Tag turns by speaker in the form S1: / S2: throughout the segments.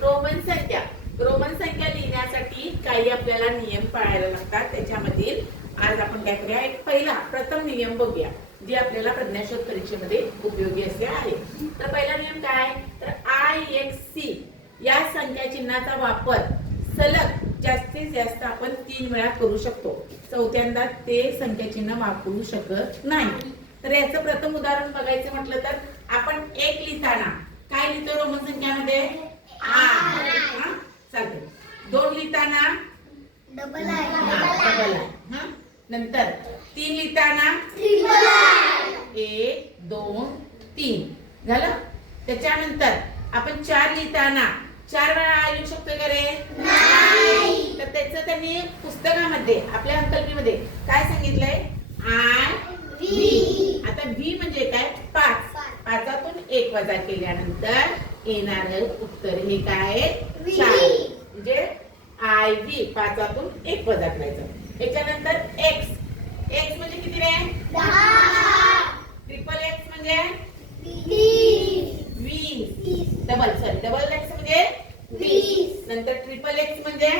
S1: Roman संख्या. Roman संख्या लिहिण्यासाठी काही आपल्याला नियम पाळायला लागतात. त्याच्यामधील आज आपण काय करूया? एक पहिला प्रथम नियम बघूया जे आपल्याला प्रज्ञाशोध परीक्षेमध्ये उपयोगी असे आहे. तर पहिला नियम काय? तर आय एक्स सी या संख्या चिन्हाचा वापर सलग जास्तीत जास्त आपण तीन वेळा करू शकतो. चौथ्यांदा ते संख्या चिन्ह वापरू शकत नाही. तर याचं प्रथम उदाहरण बघायचं म्हटलं तर आपण एक लिहिताना काय लिहितो रोमन संख्यामध्ये आय हा? चालतंय दोन लिहिताना
S2: डबल
S1: हा? नंतर तीन लिहिताना एक दोन तीन. झालं? त्याच्यानंतर आपण चार लिहिताना चार वेळा आय लिहू शकतो का रे? तर त्याचं त्यांनी पुस्तकामध्ये आपल्या अंकल्पीमध्ये काय सांगितलंय? I V. आता व्ही म्हणजे काय? पाच.
S2: पाच.
S1: पाचातून एक वजा केल्यानंतर येणार उत्तर हे काय. चार. म्हणजे आय व्ही पाचातून एक वजा करायचं. त्याच्यानंतर एक्स एक्स म्हणजे किती रे? ट्रिपल एक्स म्हणजे?
S2: वीस.
S1: डबल सॉरी डबल एक्स म्हणजे? वीस. नंतर ट्रिपल एक्स म्हणजे?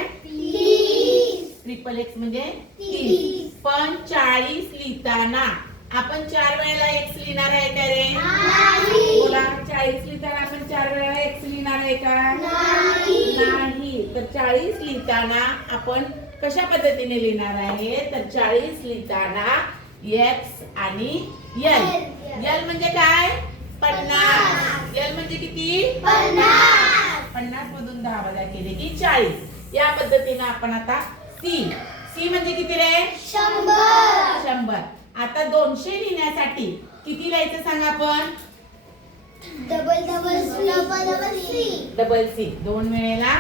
S1: ट्रिपल एक्स म्हणजे? तीस. पण चाळीस लिहिताना. आपण चार वेळेला एक्स लिहिणार आहे का रे. बोला चाळीस लिहिताना आपण चार वेळेला एक्स लिहिणार आहे का?
S2: नाही.
S1: तर चाळीस लिहिताना आपण कशा पद्धतीने लिहिणार आहे? तर चाळीस लिहिताना एक्स आणि यल यल म्हणजे काय? पन्नास. यल म्हणजे किती?
S2: पन्नास.
S1: पन्नास मधून दहा वजा केले की चाळीस. या पद्धतीने आपण आता सी सी म्हणजे किती रे?
S2: शंभर.
S1: शंभर. आता दोनशे लिहिण्यासाठी किती लिहायचं सांगा आपण?
S2: Double double double double C.
S1: Double C. दोन वेळेला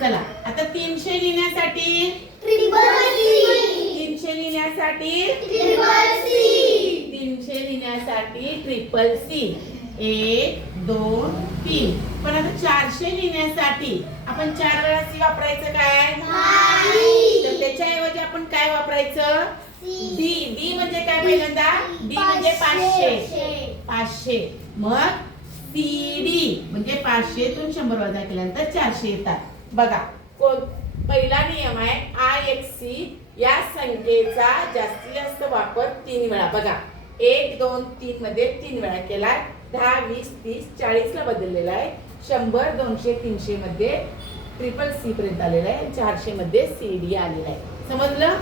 S1: चला आता तीनशे लिहिण्यासाठी.
S2: ट्रिपल सी
S1: तीनशे लिहिण्यासाठी.
S2: ट्रिपल सी
S1: तीनशे लिहिण्यासाठी ट्रिपल सी एक दोन तीन. पण आता चारशे लिहिण्यासाठी आपण चार वेळा सी वापरायचं काय. तर त्याच्याऐवजी आपण काय वापरायचं. डी डी म्हणजे काय पहिल्यांदा? डी म्हणजे पाचशे. पाचशे. मग सी डी म्हणजे पाचशेतून शंभर वजा केल्यानंतर चारशे येतात. बघा कोण? पहिला नियम आहे आय एक्स सी या संख्येचा जास्तीत जास्त वापर तीन वेळा. बघा एक दोन तीन मध्ये तीन वेळा केलाय. दहा वीस तीस चाळीस ला बदललेला आहे. शंभर दोनशे तीनशे मध्ये ट्रिपल सी पर्यंत आलेला आहे. चारशे मध्ये सी डी आलेला आहे. समजलं?